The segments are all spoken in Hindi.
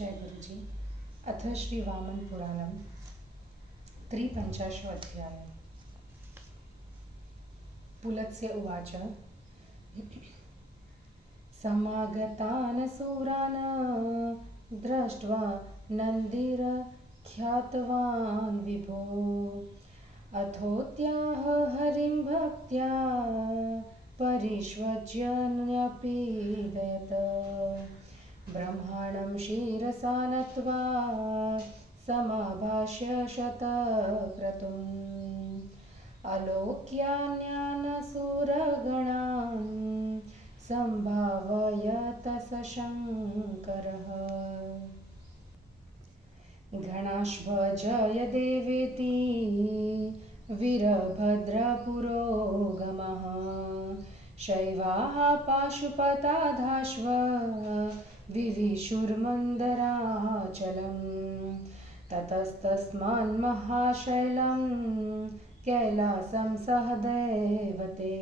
जय गुरुजी। अथ श्री वामन पुराणम 53 अध्याय। पुलत्स्य उवाच समागतान् सूरान् दृष्ट्वा नन्दिरख्यातवान् विभो अथोत्याह हरिं भक्त्या परिष्वज्य न्यपीदयत् ब्रह्माणं शिरसा नत्वा समाभाष्य शतक्रतुम् अलोक्यान्यानसुरगणान् सम्भावयत सशङ्करः गणाश्वजय देवेति वीरभद्रपुरोगमः शैवाः पाशुपताधाश्व विविशुर्मन्दराचलम् ततस्तस्मान्महाशैलं कैलासं सह दैवते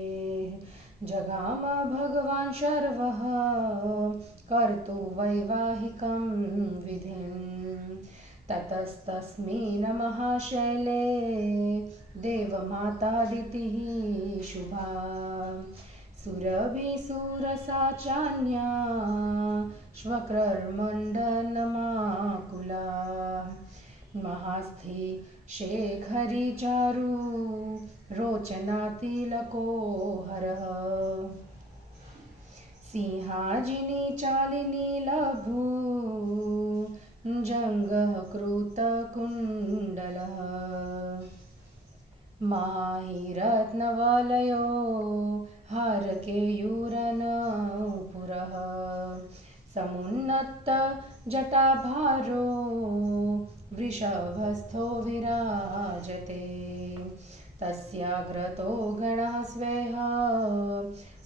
जगाम भगवान् शर्वः कर्तुवैवाहिकं विधिम् ततस्तस्मिन् महाशैले देवमातादितिः शुभा सुरभिसुरसा चान्या श्वक्रर्मण्डनमाकुला महास्थि शेखरी चारु रोचनातिलकोहरः सिंहाजिनी चालिनी लघु जङ्गः कृतकुण्डलः माहिरत्नवलयो हारकेयूरनपुरः समुन्नत्त जटाभारो वृषभस्थो विराजते तस्याग्रतो गणाः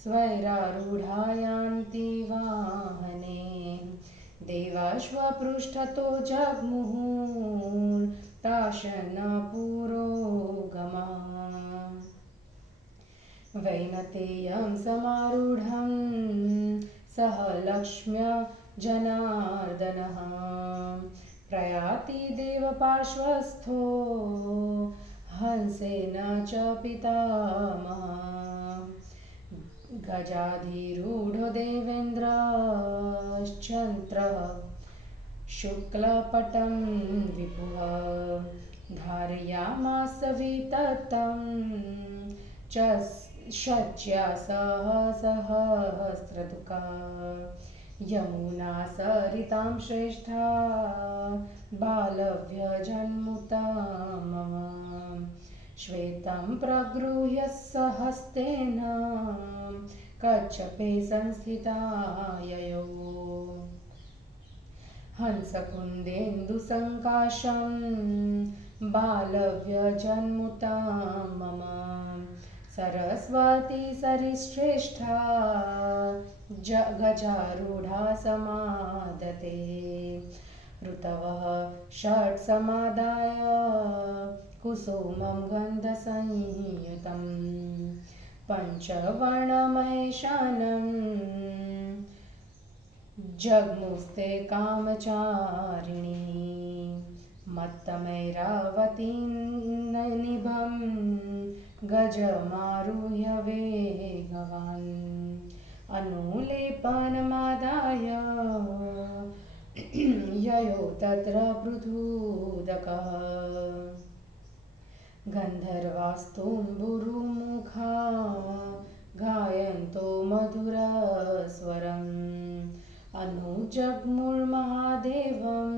स्वैरारूढायान्ति वाहने देवाश्वपृष्ठतो जग्मुहुर्ताशनपुरोगमः वैनतेयं समारूढं सह लक्ष्म्य जनार्दनः प्रयाति देवपार्श्वस्थो हंसेन च पितामहः गजाधिरूढो देवेन्द्रश्चन्द्रः शुक्लपटं विपुः धारयामास विततं च शच्या सहस्रदुःखा यमुना सरितां श्रेष्ठा बालव्यजन्मुता मम श्वेतं प्रगृह्य सहस्तेन कच्छपे संस्थिता ययो हंसकुन्देन्दुसङ्काशं बालव्यजन्मुता मम सरस्वती सरिश्रेष्ठा गजारूढा समादते ऋतवः षट् समादाय कुसुमं गन्धसंयुतं पञ्चवर्णमहेशानं जग्मुस्ते कामचारिणी मत्तमैरावतीं निभं गजमारुह्य वेगवान् अनुलेपनमादाय ययो तत्र पृथुदकः गन्धर्वास्तुम्बुरुमुखा गायन्तो मधुरस्वरम् अनुजग्मुर्महादेवं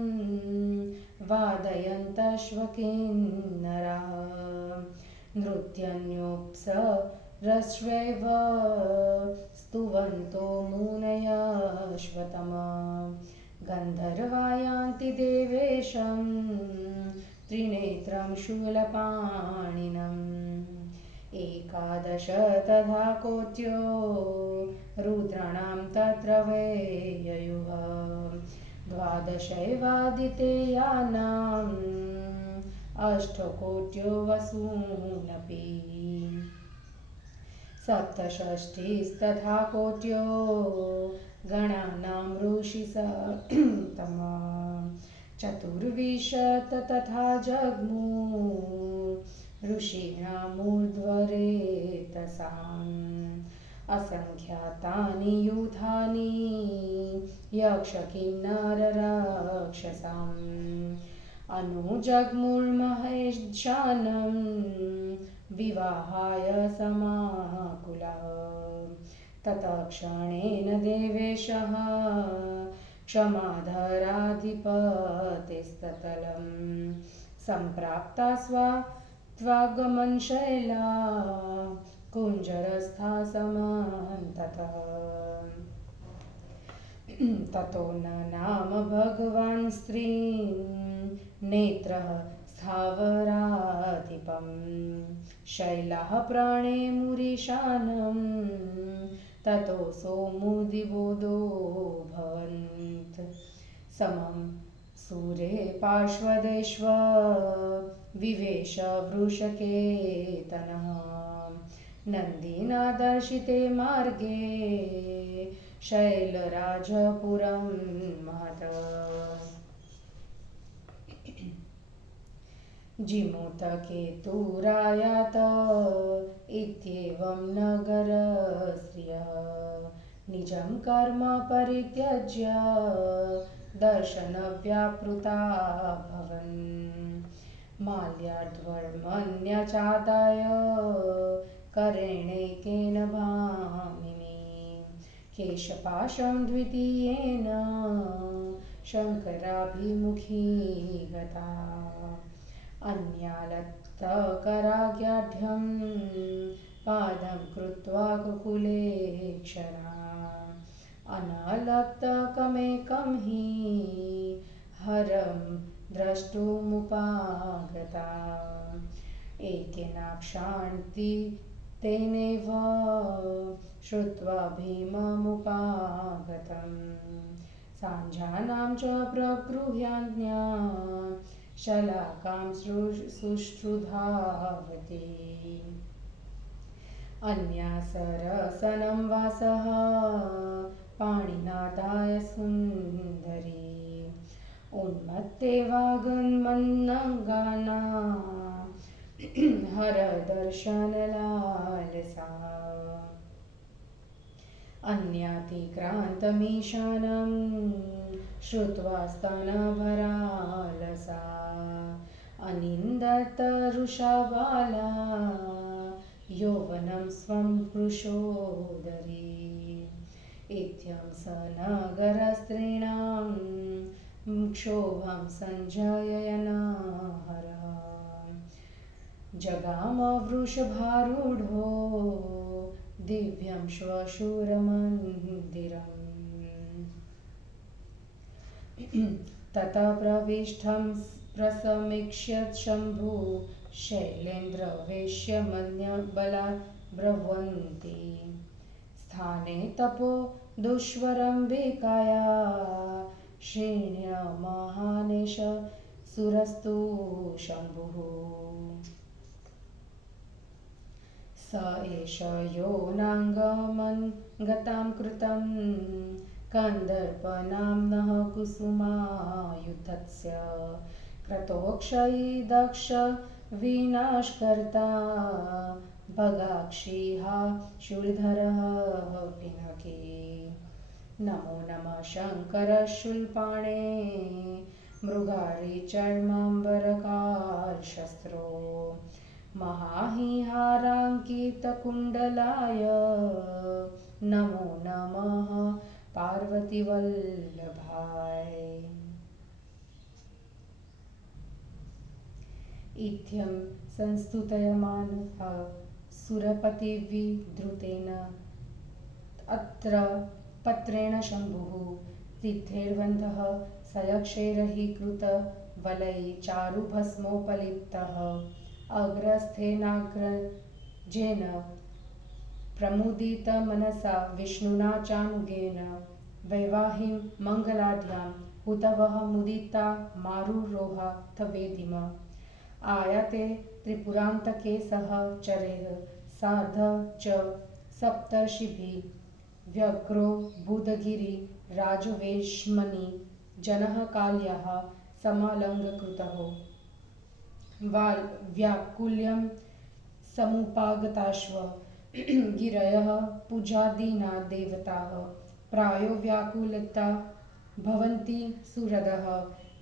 वादयन्तश्वकिन्नराः नृत्यन्योऽप्सरश्वैव स्तुवन्तो मुनयश्वतम् गन्धर्वा यान्ति देवेशं त्रिनेत्रं शूलपाणिनम् एकादश तथा कोट्यो रुद्राणां तत्र वै ययुः द्वादशैवादितेयानाम् अष्टकोट्यो वसूनपि सप्तषष्टिस्तथा कोट्यो गणानां ऋषिसत्तमा चतुर्विंशत तथा जग्मुः ऋषीणामूर्ध्वरेतसाम् असंख्यातानि युधानि यक्षकिन्नरराक्षसाम् अनुजग्मुर्महेशानं विवाहाय समाकुलः ततः क्षणेन देवेशः क्षमाधराधिपतिस्ततलं सम्प्राप्ता स्वागमनशैला कुञ्जरस्था समन्ततः ततो न नाम भगवान् स्त्रीन् नेत्रः स्थावराधिपं शैलाः प्राणे मुरीशानं ततो सोमुदिबोधो भवन्त समं सूरे पार्श्वदेष्व विवेश वृषकेतनः नन्दिना दर्शिते मार्गे शैलराजपुरं महत् जिमूतकेतुरायात इत्येवं नगरस्त्रियः निजं कर्म परित्यज्य दर्शनव्यापृता भवन् माल्यार्ध्वमन्यचादाय करेणैकेन भामिनी केशपाशं द्वितीयेन शङ्कराभिमुखी गता अन्यालत्तकराग्याढ्यं पादं कृत्वा कुकुले क्षरा अनालक्तकमेकं हि हरं द्रष्टुमुपागता एकेनाक्षान्ति तेनैव श्रुत्वा भीममुपागतं साञ्झानां च प्रगृह्याज्ञा शलाकां सुश्रुधावति अन्यासरसनं वासः पाणिनादाय सुन्दरी उन्मत्तेवागन्मन्नगाना हरदर्शनलालसा अन्यातिक्रान्तमीशानं श्रुत्वा स्तनभरालसा अनिन्दतरुषाबाला यौवनं स्वं वृषोदरी इत्थं स नगरस्त्रीणां क्षोभं सञ्जययनहरः जगाम वृषभारूढो दिव्यं श्वशुरमन्दिरम् ततः प्रविष्टं प्रसमीक्ष्य शम्भु शैलेन्द्रवेश्यमन्यबलात् ब्रह्वन्ति स्थाने तपो दुष्वरम्बिकाया श्रीण्यमहानेश सुरस्तु शम्भुः स एष यो नाङ्गमन् गतां कृतं कन्दर्पनाम्नः कुसुमायुधस्य क्रतोक्षयी दक्ष विनाशकर्ता भगाक्षिहा शूलधरः पिनाकी नमो नमः शङ्कर शूलपाणे मृगारिचर्माम्बरकारशस्त्रो महाहिहाराङ्कितकुण्डलाय नमो नमः पार्वतीवल्लभाय इत्थं संस्तुतयमानः सुरपतिविधृतेन अत्र पत्रेण शम्भुः तीर्थैर्बन्धः सयक्षैरहि कृतवलैः चारुभस्मोपलिप्तः अग्रस्थेनाग्रजेन प्रमुदितमनसा विष्णुना चानुगेन वैवाहिं मङ्गलाढ्यां हुतवः मुदिता मारुरोहा तवेदिम आयाते त्रिपुरान्तके सह चरेः सार्ध च सप्तर्षिभिः व्यग्रो बुधगिरि राजवेश्मनि जनः काल्याः समालङ्कृतः व्याकुल्यं समुपागताश्व गिरयः पूजादीना देवताः प्रायो व्याकुलता भवन्ति सुहृदः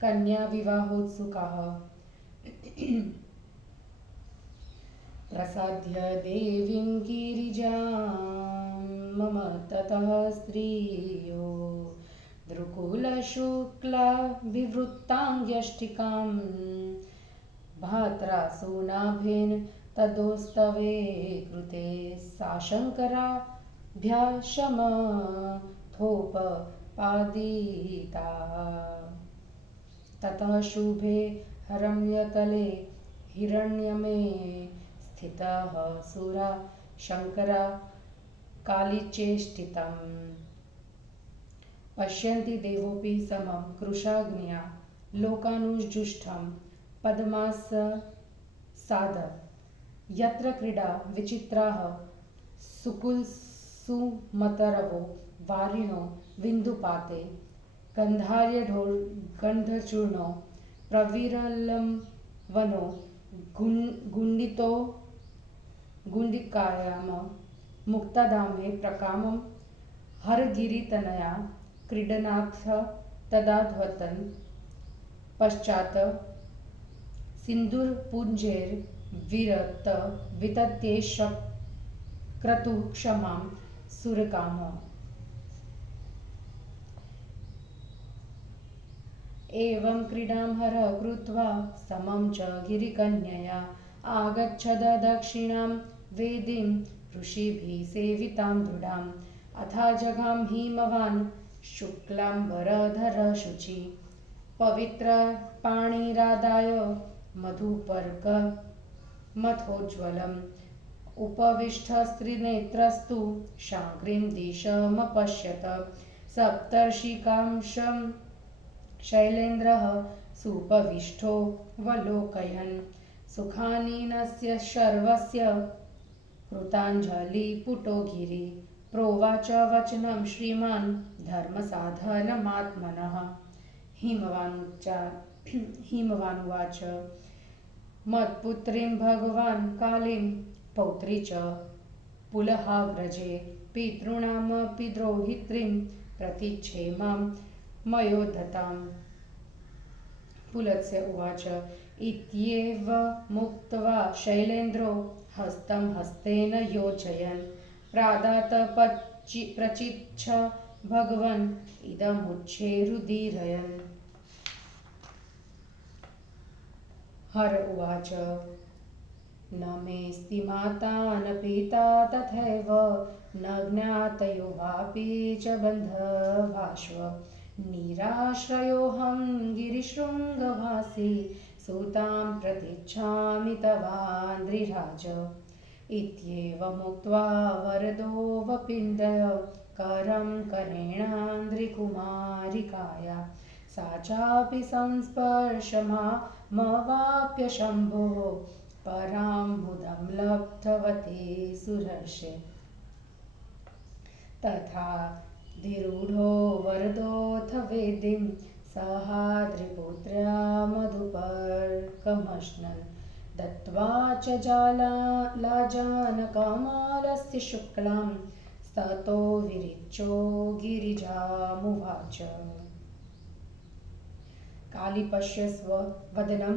कन्या विवाहोत्सुकाः प्रसाद्य देवीं गिरिजां मम ततः स्त्रियो द्रुकुलशुक्ला विवृत्ताङ्ग्यष्टिकां भात्रासूनाभेन तदोस्तवे कृते सा शङ्कराभ्याशमथोपपादिता ततः शुभे रम्यतले हिरण्यमे स्थितः सुरा शङ्करा कालीचेष्टितम् पश्यन्ति देवोऽपि समं कृशाग्न्या लोकानुजुष्टं पद्मासाद यत्र क्रीडा विचित्राः सुकुलसुमतरवो वारिणो विन्दुपाते गन्धचूर्णो प्रविरलं वनो गुण्डिकायां मुक्ताधामे प्रकामं हरगिरितनया क्रीडनाथ तदाध्वतन् पश्चात् सिन्दूरपुञ्जैर्विरक्त वितत्येष क्रतुः क्षमां सुरकामः एवं क्रीडां हर कृत्वा समं च गिरिकन्यया आगच्छद दक्षिणां वेदीं ऋषिभिः सेवितां दृढाम् अथा जगां हिमवान् शुक्लाम्बरधर शुचि पवित्रपाणिरादाय मधुपर्कमथोज्ज्वलम् उपविष्टस्त्रिनेत्रस्तु शाङ्क्रीं दिशमपश्यत सप्तर्षिकांशं शैलेन्द्रः सुपविष्टो वलोकयन् सुखानीनस्य शर्वस्य कृताञ्जलिपुटो गिरि प्रोवाच वचनं श्रीमान् धर्मसाधनमात्मनः हिमवानुवाच मत्पुत्रीं भगवान् कालीं पौत्री च पुलहाव्रजे पितॄणामपि द्रोहित्रीं प्रतिक्षेमां मयोद्धताम् पुलत्स्य उवाच इत्येव मुक्त्वा शैलेन्द्रो हस्तं हस्तेन योजयन् प्रादात प्रचिच्छ भगवन् इदमुच्चैरुदीरयन् हर उवाच न मेऽस्ति माता न पिता तथैव न ज्ञातयो वापि च बन्धवाश्व निराश्रयोऽहं गिरिशृङ्गवासी सुतां प्रतीच्छामि तवान्द्रिराज इत्येवमुक्त्वा वरदो वपिन्दय करं करेणान्द्रिकुमारिकाया सा चापि संस्पर्शमामवाप्य शम्भोः पराम्बुदं लब्धवती सुहर्षे तथा धिरूढो वरदोऽथ वेदीं सहाद्रिपुत्र्या मधुपर्कमश्नन् दत्त्वा च लाजानकमालस्य शुक्लां स्ततो विरिच्यो गिरिजामुवाच काली पश्यस्व वदनं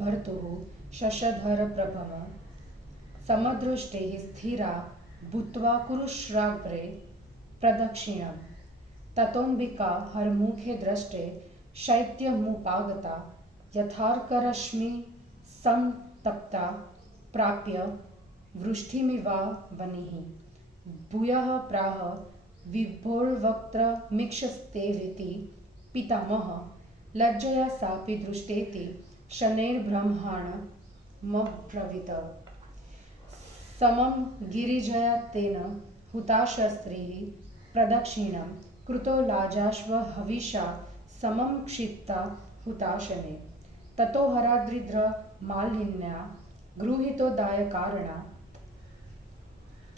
भर्तुः शशधरप्रभम समदृष्टेः स्थिरा भूत्वा कुरुश्राग्रे प्रदक्षिणम् ततोऽम्बिका हरमुखे दृष्टे शैत्यमुपागता यथार्करश्मि संतप्ता प्राप्य वृष्टिमिवा वनिः भूयः प्राह विभोर्वक्त्रमीक्षस्तेवेति पितामह लज्जया सापि दृष्टेति शनैर्ब्रह्माणमब्रवीत समं गिरिजया तेन हुताशस्त्रीः प्रदक्षिणं कृतो लाजाश्व हविषा समं क्षिप्ता हुताशने ततो हराद्रिद्र मालिन्या गृहीतोदायकारणा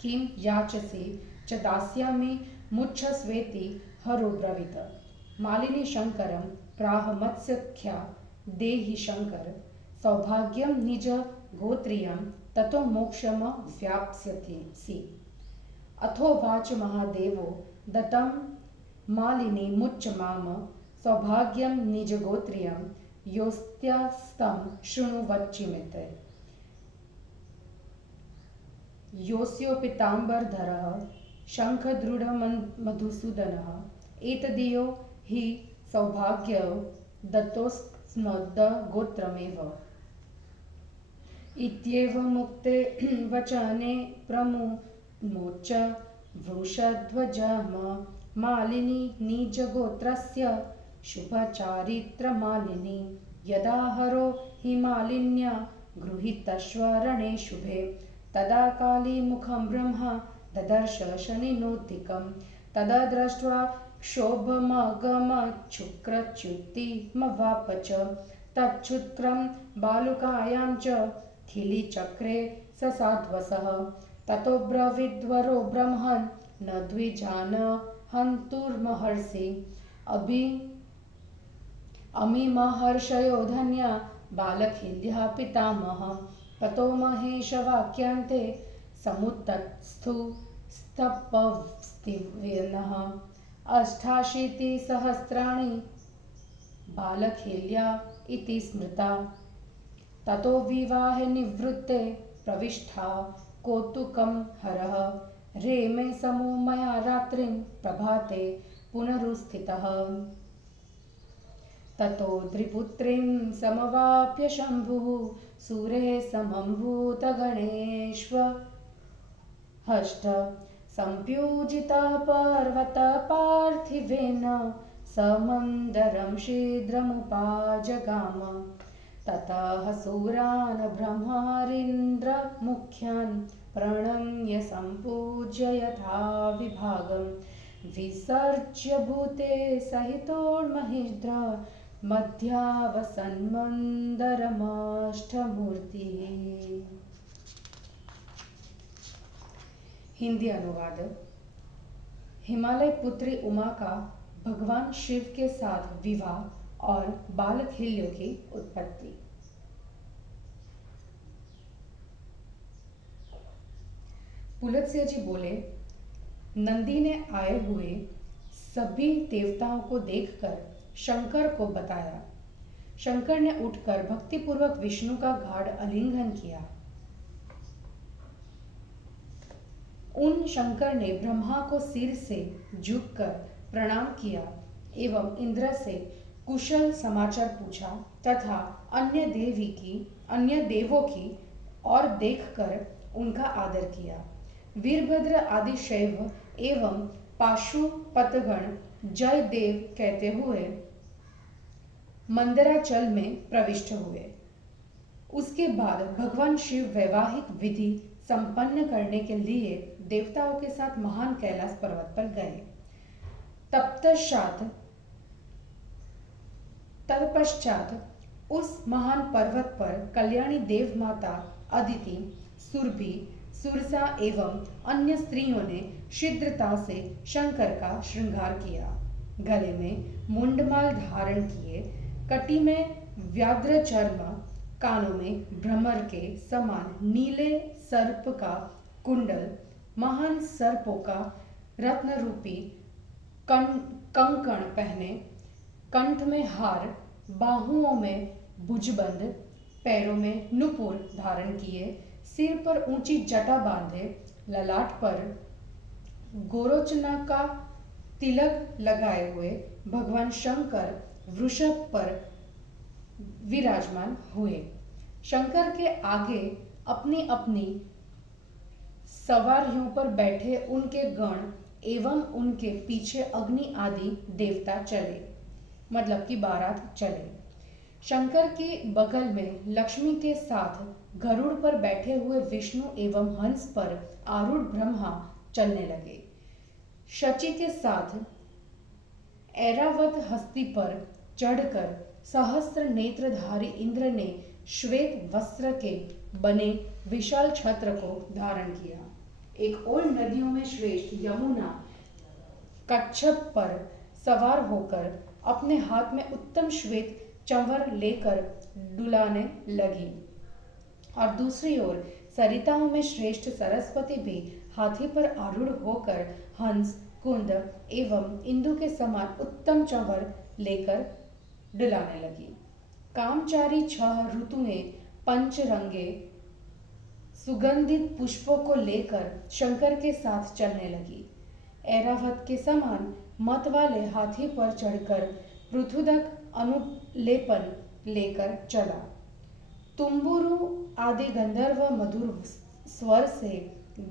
किं याचसि च दास्यामि मुच्छस्वेति हरो ब्रवीत मालिनी शङ्करं प्राह मत्सख्या देहि शंकर सौभाग्यम निज गोत्रियम ततो मोक्षम व्याप्स्यसि। अथोवाच महादेवो दत्तं मालिनी मुच्च माम सौभाग्यम निज गोत्रियम योस्त्यस्तं शृणु वच्चिमित। योऽस्यो पीताम्बरधरः शङ्खदृढमधुसूदनः एतदीयो हि सौभाग्यो दत्तोऽस्मद्गोत्रमेव। इत्येवमुक्ते वचने प्रमुमोच वृषध्वजः मालिनी निजगोत्रस्य शुभचारित्रमालिनी। यदा हरो हि मालिन्या गृहीतश्वरणे शुभे तदा कालीमुखं ब्रह्मा ददर्श शनिनोद्दिकं। तदा दृष्ट्वा क्षोभमगमच्छुक्रच्युतिमवाप च तच्छुक्रं बालुकायां च खिलिचक्रे ससाध्वसः। ततो ब्रवीद्वरो ब्रह्मन् न द्विजानहन्तुर्महर्षि अमीमहर्षयो धन्या बालखिल्याः पितामहः। ततो महेशवाक्यान्ते समुत्तस्थो स्तपस्तिवेनः 88,000 बालखेल्या इति स्मृता। ततो विवाहे निवृत्ते प्रविष्टा कौतुकं हरः रेमे समो मया रात्रिं प्रभाते पुनरुत्थितः। ततो द्रिपुत्रीं समवाप्य शम्भुः सूरे समं भूतगणेष्वहष्ट सम्पूजितः पर्वतपार्थिवेन समन्दरं शीघ्रमुपाजगाम। ततः सूरान् ब्रह्मारीन्द्रमुख्यान् प्रणम्य सम्पूज्य यथाविभागं विसर्ज्य भूते सहितोर्महेन्द्र मध्यावसन्मन्दरमष्टमूर्तिः। हिंदी अनुवाद। हिमालय पुत्री उमा का भगवान शिव के साथ विवाह और बालखेल्यों की उत्पत्ति। पुलत्स्य जी बोले, नंदी ने आए हुए सभी देवताओं को देखकर शंकर को बताया। शंकर ने उठकर भक्तिपूर्वक विष्णु का गाढ़ आलिंगन किया। उन शंकर ने ब्रह्मा को सिर से झुककर प्रणाम किया एवं इंद्र से कुशल समाचार पूछा तथा अन्य देवों की और देखकर उनका आदर किया। वीरभद्र आदि शैव एवं पाशुपतगण जय देव कहते हुए मंदराचल में प्रविष्ट हुए। उसके बाद भगवान शिव वैवाहिक विधि संपन्न करने के लिए देवताओं के साथ महान कैलाश पर्वत पर गए। तत्पश्चात उस महान पर्वत पर कल्याणी देव माता अदिति, सुरभि, सुरसा एवं अन्य स्त्रियों ने शीघ्रता से शंकर का श्रृंगार किया। गले में मुंडमाल धारण किए, कटी में व्याघ्र चर्म, कानों में भ्रमर के समान नीले सर्प का कुंडल, महान सर्पों का रत्न रूपी कंकण पहने, कंठ में हार, बाहुओं में भुजबंद, पैरों में नुपुर धारण किए, सिर पर ऊंची जटा बांधे, ललाट पर गोरोचना का तिलक लगाए हुए भगवान शंकर वृषभ पर विराजमान हुए। शंकर के आगे अपनी अपनी सवारियों पर बैठे उनके गण एवं उनके पीछे अग्नि आदि देवता चले, मतलब कि बारात चले। शंकर के बगल में लक्ष्मी के साथ गरुड़ पर बैठे हुए विष्णु एवं हंस पर आरूढ़ ब्रह्मा चलने लगे। शची के साथ ऐरावत हस्ती पर चढ़कर सहस्त्र नेत्रधारी इंद्र ने श्वेत वस्त्र के बने विशाल छत्र को धारण किया। एक और नदियों में श्रेष्ठ यमुना कच्छप पर सवार होकर अपने हाथ में उत्तम श्वेत चंवर लेकर डुलाने लगी। और दूसरी ओर सरिताओं में श्रेष्ठ सरस्वती भी हाथी पर आरूढ़ होकर हंस, कुंद एवं इंदु के समान उत्तम चंवर लेकर डुलाने लगी। कामचारी 6 ऋतुएं पंचरंगे सुगंधित पुष्पों को लेकर शंकर के साथ चलने लगी। ऐरावत के समान मत वाले हाथी पर चढ़कर पृथुदक अनुलेपन लेकर चला। तुम्बुरु आदि गंधर्व मधुर स्वर से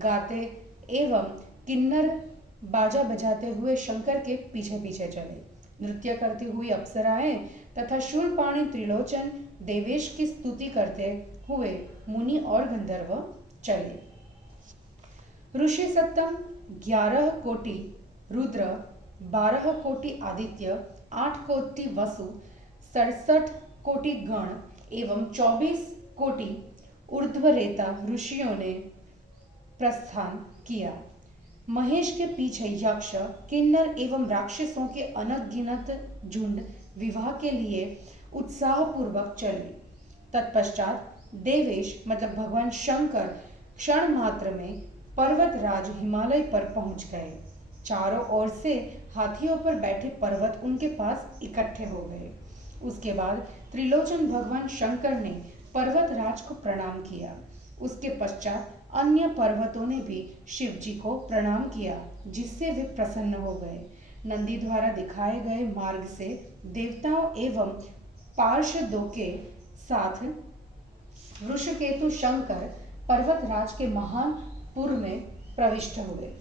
गाते एवं किन्नर बाजा बजाते हुए शंकर के पीछे पीछे चले। नृत्य करती हुई अप्सराएं तथा शूलपाणी त्रिलोचन देवेश की स्तुति करते हुए मुनि और गंधर्व चले। ऋषि सत्तम 11 कोटि रुद्र, 12 कोटि आदित्य, 8 कोटि वसु, 67 कोटि गण एवं 24 कोटि ऊर्ध्वरेता ऋषियों ने प्रस्थान किया। महेश के पीछे यक्ष, किन्नर एवं राक्षसों के अनगिनत झुंड विवाह के लिए उत्साहपूर्वक चले। तत्पश्चात देवेश मतलब भगवान शंकर क्षण मात्र में पर्वतराज हिमालय पर पहुंच गए। चारों ओर से हाथियों पर बैठे पर्वत उनके पास इकट्ठे हो गए। उसके बाद त्रिलोचन भगवान शंकर ने पर्वतराज को प्रणाम किया। उसके पश्चात अन्य पर्वतों ने भी शिव जी को प्रणाम किया, जिससे वे प्रसन्न हो गए। नंदी द्वारा दिखाए गए मार्ग से देवताओं एवं पार्षदों के साथ वृषकेतु शंकर पर्वतराज के महान पुर में प्रविष्ट हुए।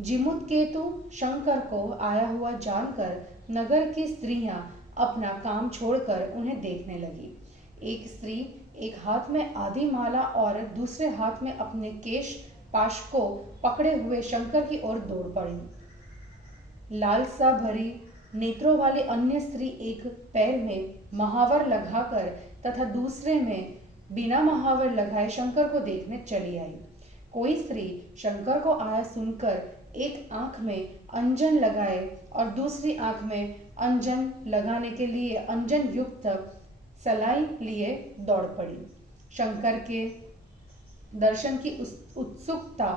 जिमुत केतु शंकर को आया हुआ जानकर नगर की स्त्रियां अपना काम छोड़कर उन्हें देखने लगी। एक स्त्री एक हाथ में आदि माला और दूसरे हाथ में अपने केश पाश को पकड़े हुए शंकर की ओर दौड़ पड़ी। लालसा भरी नेत्रों वाली अन्य स्त्री एक पैर में महावर लगाकर तथा दूसरे में बिना महावर लगाए शंकर को देखने चली आई। कोई स्त्री शंकर को आया सुनकर एक आंख में अंजन लगाए और दूसरी आंख में अंजन लगाने के लिए अंजन युक्त सलाई लिए दौड़ पड़ी। शंकर के दर्शन की उत्सुकता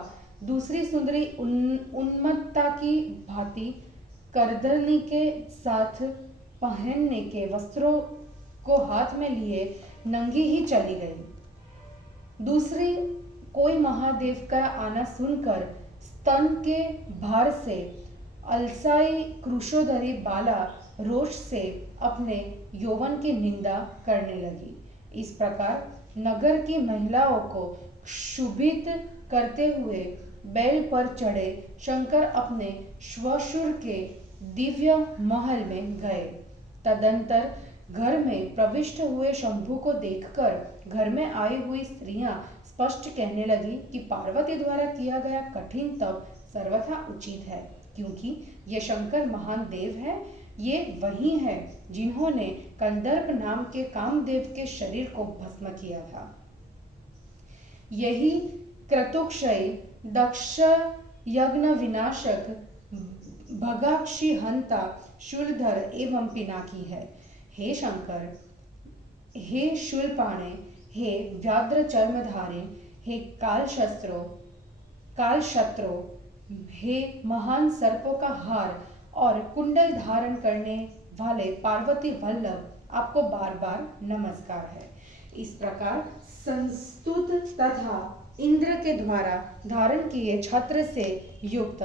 दूसरी सुंदरी उन्मत्ता की भांति करदनी के साथ पहनने के वस्त्रों को हाथ में लिए नंगी ही चली गई। दूसरी कोई महादेव का आना सुनकर स्तन के भार से अलसाई क्रुशोधरी बाला रोष से अपने यौवन की निंदा करने लगी। इस प्रकार नगर की महिलाओं को क्षुभित करते हुए बैल पर चढ़े शंकर अपने श्वशुर के दिव्य महल में गए। तदंतर घर में प्रविष्ट हुए शंभु को देखकर घर में आई हुई स्त्रियां स्पष्ट कहने लगी कि पार्वती द्वारा किया गया कठिन तप सर्वथा उचित है, क्योंकि ये शंकर महान देव है। ये वही है जिन्होंने कंदर्प नाम के कामदेव के शरीर को भस्म किया था। यही क्रतुक्षय, दक्ष यज्ञ विनाशक, भगाक्षी हंता, शूलधर एवं पिनाकी है। हे शंकर, हे शूलपाणे, हे व्याघ्र चर्मधारी, हे कालशत्रो, हे महान सर्पों का हार और कुंडल धारण करने वाले पार्वती वल्लभ, आपको बार बार नमस्कार है। इस प्रकार संस्तुत तथा इंद्र के द्वारा धारण किए छत्र से युक्त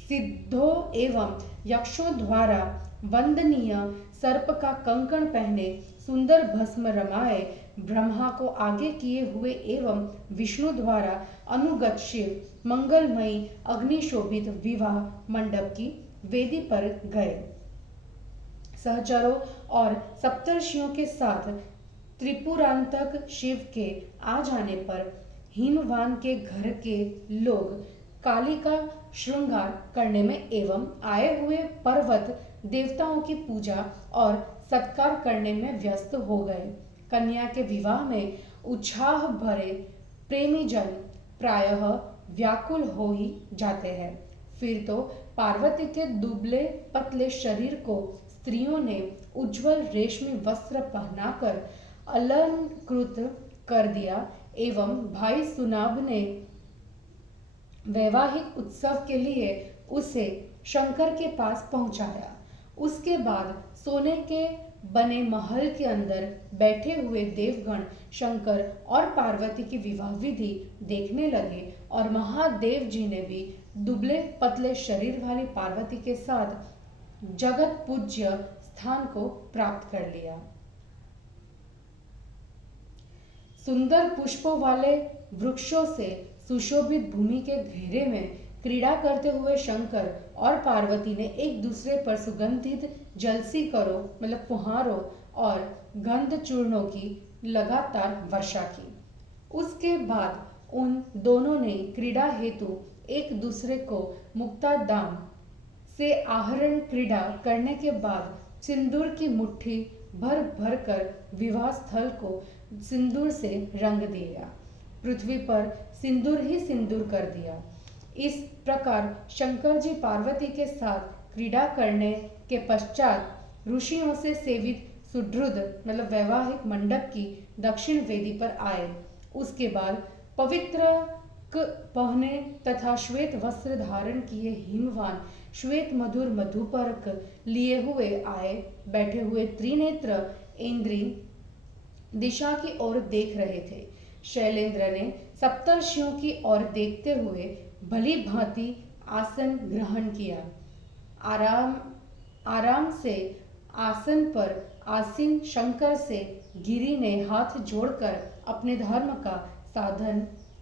सिद्धों एवं यक्षों द्वारा वंदनीय सर्प का कंकण पहने सुंदर भस्म रमाए ब्रह्मा को आगे किए हुए एवं विष्णु द्वारा अनुगत शिव मंगलमयी अग्निशोभित विवाह मंडप की वेदी पर गए। सहचरों और सप्तर्षियों के साथ त्रिपुरांतक शिव के आ जाने पर हिमवान के घर के लोग काली का श्रृंगार करने में एवं आए हुए पर्वत देवताओं की पूजा और सत्कार करने में व्यस्त हो गए। कन्या के विवाह में उत्साह भरे प्रेमी जन प्रायः व्याकुल हो ही जाते हैं। फिर तो पार्वती के दुबले पतले शरीर को स्त्रियों ने उज्जवल रेशमी वस्त्र पहनाकर अलंकृत कर दिया एवं भाई सुनाभ ने वैवाहिक उत्सव के लिए उसे शंकर के पास पहुंचाया। उसके बाद सोने के बने महल के अंदर बैठे हुए देवगण शंकर और पार्वती की विवाह विधि देखने लगे और महादेव जी ने भी दुबले पतले शरीर वाली पार्वती के साथ जगत पूज्य स्थान को प्राप्त कर लिया। सुंदर पुष्पों वाले वृक्षों से सुशोभित भूमि के घेरे में क्रीड़ा करते हुए शंकर और पार्वती ने एक दूसरे पर सुगंधित जलसीकरों मतलब फुहारों और गंध चूर्णों की लगातार वर्षा की। उसके बाद उन दोनों ने क्रीड़ा हेतु एक दूसरे को मुक्तादान से आहरण क्रीड़ा करने के बाद सिंदूर की मुट्ठी भर भर कर विवाह स्थल को सिंदूर से रंग दिया, पृथ्वी पर सिंदूर ही सिंदूर कर दिया। इस प्रकार शंकर जी पार्वती के साथ क्रीड़ा करने के पश्चात ऋषियों से सेवित सुदृढ़ मतलब वैवाहिक मंडप की दक्षिण वेदी पर आए। उसके बाद पवित्र पहने तथा श्वेत वस्त्र धारण किए हिमवान श्वेत मधुर मधुपर्क लिए हुए आए बैठे हुए त्रिनेत्र इंद्री दिशा की ओर देख रहे थे। शैलेंद्र ने सप्तर्षियों की ओर देखते हुए भली भांति आसन ग्रहण किया। आराम से आसन पर आसीन शंकर से गिरि ने हाथ जोड़कर अपने धर्म का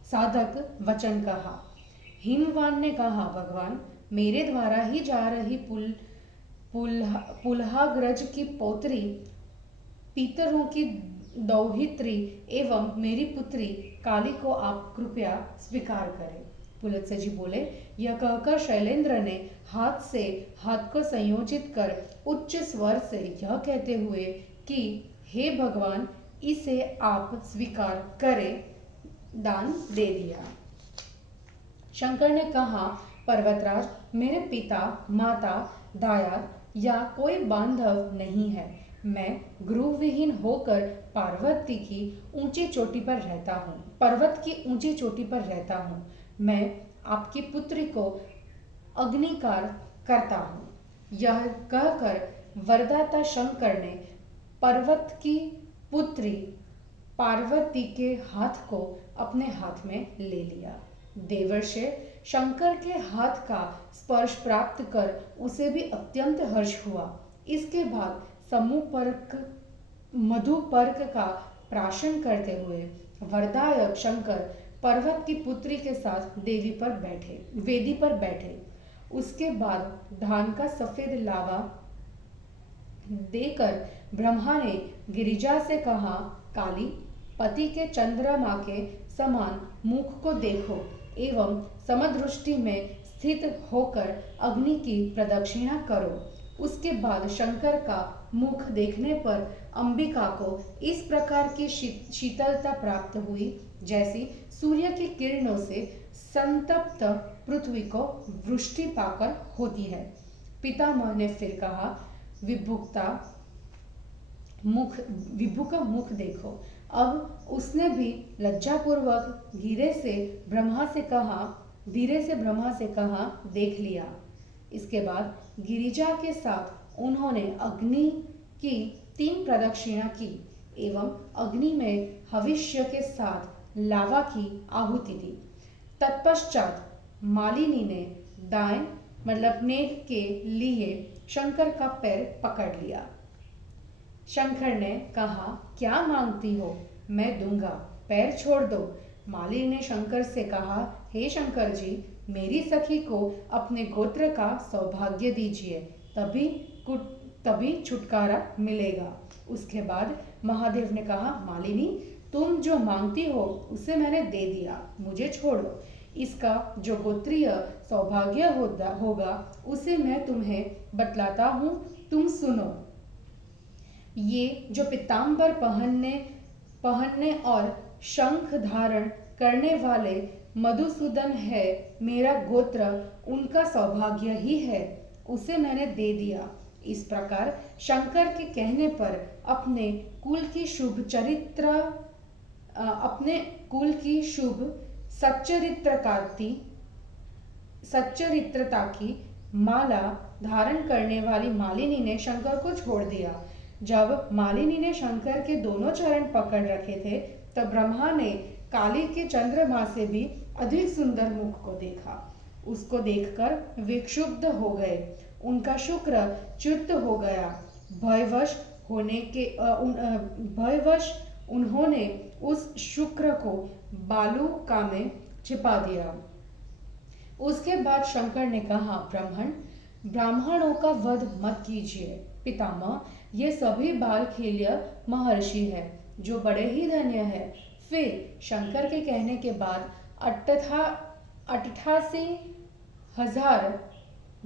साधक वचन कहा। हिमवान ने कहा, भगवान, मेरे द्वारा ही जा रही पुल्हाग्रज की पौत्री, पितरों की दौहित्री एवं मेरी पुत्री काली को आप कृपया स्वीकार करें। पुलत्स्य जी बोले, यह कहकर शैलेंद्र ने हाथ को संयोजित कर उच्च स्वर से यह कहते हुए कि हे भगवान, इसे आप स्वीकार करें, दान दे दिया। शंकर ने कहा, पर्वतराज, मेरे पिता माता दायाद या कोई बांधव नहीं है। मैं गृह विहीन होकर पर्वत की ऊंची चोटी पर रहता हूँ। मैं आपकी पुत्री को अग्निकार करता हूँ। यह कहकर वरदाता शंकर ने पर्वत की पुत्री पार्वती के हाथ को अपने हाथ में ले लिया। देवर्षि शंकर के हाथ का स्पर्श प्राप्त कर उसे भी अत्यंत हर्ष हुआ। इसके बाद मधुपर्क का प्राशन करते हुए वरदायक शंकर पर्वत की पुत्री के साथ वेदी पर बैठे। उसके बाद धान का सफेद लावा देकर ब्रह्मा ने गिरिजा से कहा, काली, पति के चंद्रमा के समान मुख को देखो एवं समदृष्टि में स्थित होकर अग्नि की प्रदक्षिणा करो। उसके बाद शंकर का मुख देखने पर अंबिका को इस प्रकार की शीतलता प्राप्त हुई जैसी सूर्य की किरणों से संतप्त पृथ्वी को वृष्टि पाकर होती है। पितामह ने फिर कहा, विभु का मुख देखो। अब उसने भी लज्जापूर्वक धीरे से ब्रह्मा से कहा, देख लिया। इसके बाद गिरिजा के साथ उन्होंने अग्नि की 3 प्रदक्षिणा की एवं अग्नि में हविष्य के साथ लावा की आहुति दी। तत्पश्चात मालिनी ने दाएं मतलब नेक के लिए शंकर का पैर पकड़ लिया। शंकर ने कहा, क्या मांगती हो, मैं दूंगा, पैर छोड़ दो। मालिनी ने शंकर से कहा, हे शंकर जी, मेरी सखी को अपने गोत्र का सौभाग्य दीजिए, तभी छुटकारा मिलेगा। उसके बाद महादेव ने कहा, मालिनी, तुम जो मांगती हो उसे मैंने दे दिया, मुझे छोड़ो। इसका जो गोत्रीय सौभाग्य होगा उसे मैं तुम्हें बतलाता हूँ, तुम सुनो। ये जो पीतांबर पहनने और शंख धारण करने वाले मधुसूदन है, मेरा गोत्र उनका सौभाग्य ही है, उसे मैंने दे दिया। इस प्रकार शंकर के कहने पर अपने कुल की शुभ सच्चरित्रता की माला धारण करने वाली मालिनी ने शंकर को छोड़ दिया। जब मालिनी ने शंकर के दोनों चरण पकड़ रखे थे तब ब्रह्मा ने काली के चंद्रमा से भी अधिक सुंदर मुख को देखा। उसको देखकर वे क्षुब्ध हो गए, उनका शुक्र च्युत हो गया। भयवश उन्होंने उस शुक्र को बालूका में छिपा दिया। उसके बाद शंकर ने कहा, ब्राह्मणों का वध मत कीजिए पितामह, ये सभी बालखेल्य महर्षि है जो बड़े ही धन्य है। फिर शंकर के कहने के बाद 88,000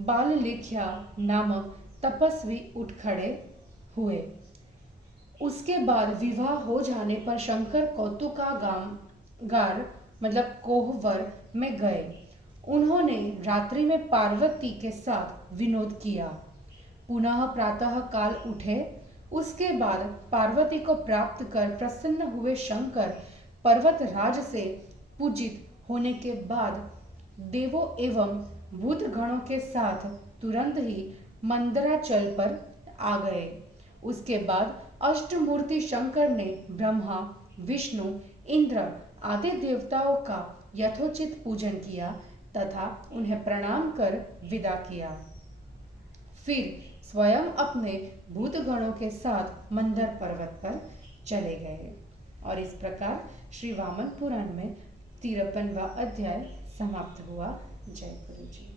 बाललिख्या नामक तपस्वी उठ खड़े हुए। उसके बाद विवाह हो जाने पर शंकर कौतुकागार मतलब कोहबर में गए। उन्होंने रात्रि में पार्वती के साथ विनोद किया। पुनः प्रातः काल उठे। उसके बाद पार्वती को प्राप्त कर प्रसन्न हुए शंकर पर्वतराज से पूजित होने के बाद देवों एवं भूत गणों के साथ तुरंत ही मंदराचल पर आ गए। उसके बाद अष्टमूर्ति शंकर ने ब्रह्मा, विष्णु, इंद्र आदि देवताओं का यथोचित पूजन किया तथा उन्हें प्रणाम कर विदा किया। फिर स्वयं अपने भूतगणों के साथ मंदर पर्वत पर चले गए। और इस प्रकार श्री वामन पुराण में 53वां अध्याय समाप्त हुआ। जय गुरु जी।